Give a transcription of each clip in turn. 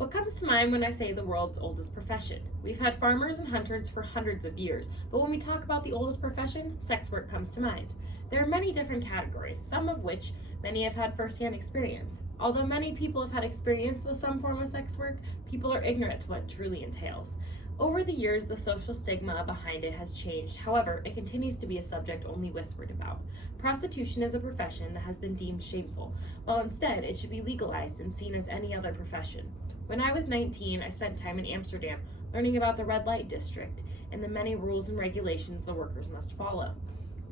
What comes to mind when I say the world's oldest profession? We've had farmers and hunters for hundreds of years, but when we talk about the oldest profession, sex work comes to mind. There are many different categories, some of which many have had firsthand experience. Although many people have had experience with some form of sex work, people are ignorant to what it truly entails. Over the years, the social stigma behind it has changed. However, it continues to be a subject only whispered about. Prostitution is a profession that has been deemed shameful, while instead it should be legalized and seen as any other profession. When I was 19, I spent time in Amsterdam learning about the red light district and the many rules and regulations the workers must follow.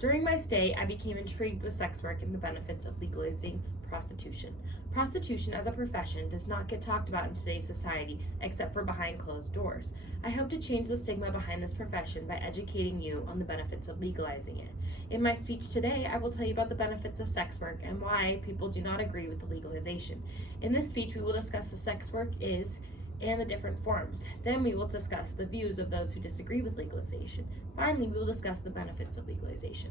During my stay, I became intrigued with sex work and the benefits of legalizing prostitution. Prostitution as a profession does not get talked about in today's society except for behind closed doors. I hope to change the stigma behind this profession by educating you on the benefits of legalizing it. In my speech today, I will tell you about the benefits of sex work and why people do not agree with the legalization. In this speech, we will discuss the sex work is and the different forms. Then we will discuss the views of those who disagree with legalization. Finally, we will discuss the benefits of legalization.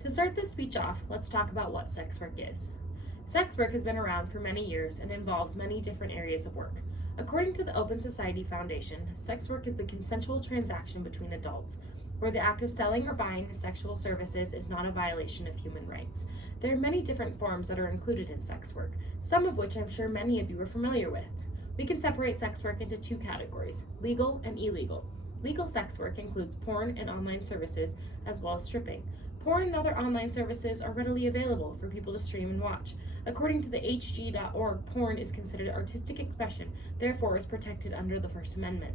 To start this speech off, let's talk about what sex work is. Sex work has been around for many years and involves many different areas of work. According to the Open Society Foundation, sex work is the consensual transaction between adults, where the act of selling or buying sexual services is not a violation of human rights. There are many different forms that are included in sex work, some of which I'm sure many of you are familiar with. We can separate sex work into two categories, legal and illegal. Legal sex work includes porn and online services, as well as stripping. Porn and other online services are readily available for people to stream and watch. According to the HG.org, porn is considered artistic expression, therefore is protected under the First Amendment.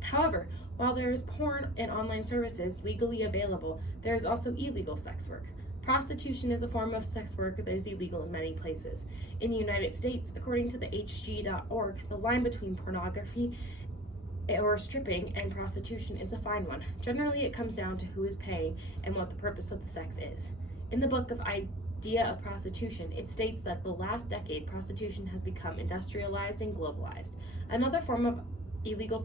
However, while there is porn and online services legally available, there is also illegal sex work. Prostitution is a form of sex work that is illegal in many places. In the United States, according to the HG.org, the line between pornography or stripping and prostitution is a fine one. Generally, it comes down to who is paying and what the purpose of the sex is. In the book of Idea of Prostitution, it states that the last decade, prostitution has become industrialized and globalized. Another form of illegal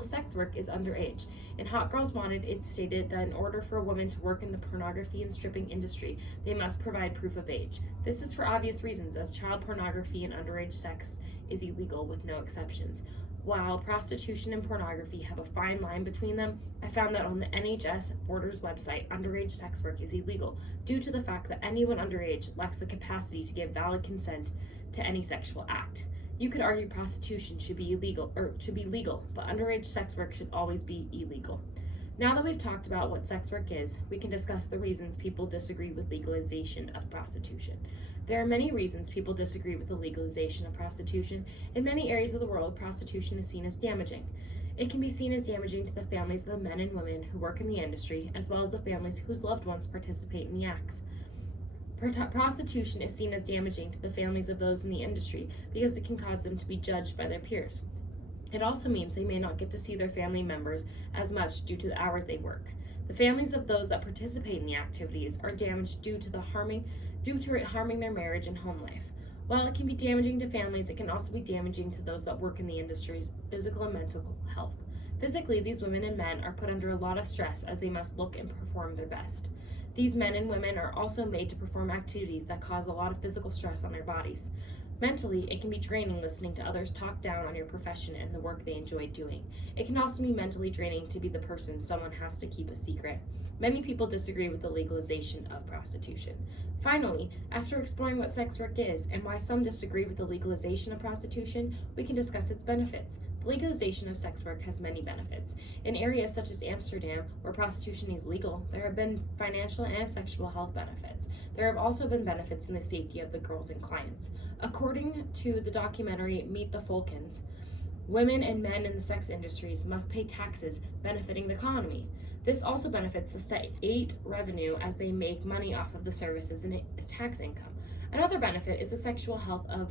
sex work is underage. In Hot Girls Wanted, it stated that in order for a woman to work in the pornography and stripping industry, they must provide proof of age. This is for obvious reasons, as child pornography and underage sex is illegal with no exceptions. While prostitution and pornography have a fine line between them, I found that on the NHS Borders website, underage sex work is illegal due to the fact that anyone underage lacks the capacity to give valid consent to any sexual act. You could argue prostitution should be legal, but underage sex work should always be illegal. Now that we've talked about what sex work is, we can discuss the reasons people disagree with legalization of prostitution. There are many reasons people disagree with the legalization of prostitution. In many areas of the world, prostitution is seen as damaging. It can be seen as damaging to the families of the men and women who work in the industry, as well as the families whose loved ones participate in the acts. Prostitution is seen as damaging to the families of those in the industry because it can cause them to be judged by their peers. It also means they may not get to see their family members as much due to the hours they work. The families of those that participate in the activities are damaged due to it harming their marriage and home life. While it can be damaging to families, it can also be damaging to those that work in the industry's physical and mental health. Physically, these women and men are put under a lot of stress as they must look and perform their best. These men and women are also made to perform activities that cause a lot of physical stress on their bodies. Mentally, it can be draining listening to others talk down on your profession and the work they enjoy doing. It can also be mentally draining to be the person someone has to keep a secret. Many people disagree with the legalization of prostitution. Finally, after exploring what sex work is and why some disagree with the legalization of prostitution, we can discuss its benefits. The legalization of sex work has many benefits. In areas such as Amsterdam, where prostitution is legal, there have been financial and sexual health benefits. There have also been benefits in the safety of the girls and clients. According to the documentary Meet the Fokkens, women and men in the sex industries must pay taxes, benefiting the economy. This also benefits the state revenue as they make money off of the services and tax income. Another benefit is the sexual health of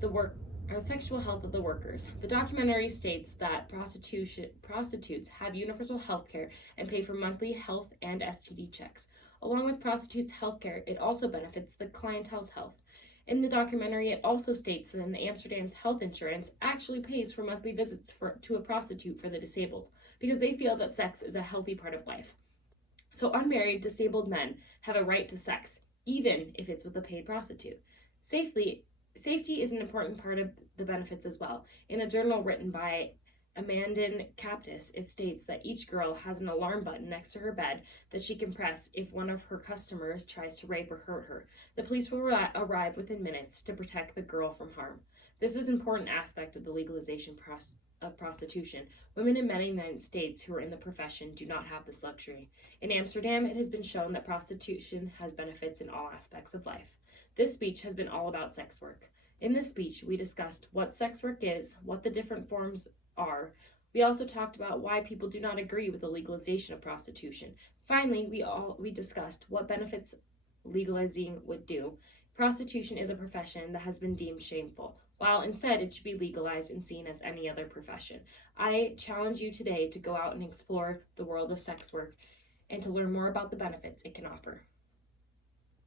the workers. The documentary states that prostitutes have universal health care and pay for monthly health and STD checks. Along with prostitutes' health care, it also benefits the clientele's health. In the documentary, it also states that in Amsterdam's health insurance actually pays for monthly visits to a prostitute for the disabled, because they feel that sex is a healthy part of life. So unmarried, disabled men have a right to sex, even if it's with a paid prostitute. Safety is an important part of the benefits as well. In a journal written by Amanda Chapuis, it states that each girl has an alarm button next to her bed that she can press if one of her customers tries to rape or hurt her. The police will arrive within minutes to protect the girl from harm. This is an important aspect of the legalization of prostitution. Women in many United States who are in the profession do not have this luxury. In Amsterdam, it has been shown that prostitution has benefits in all aspects of life. This speech has been all about sex work. In this speech, we discussed what sex work is, what the different forms are. We also talked about why people do not agree with the legalization of prostitution. Finally, we discussed what benefits legalizing would do. Prostitution is a profession that has been deemed shameful, while instead it should be legalized and seen as any other profession. I challenge you today to go out and explore the world of sex work and to learn more about the benefits it can offer.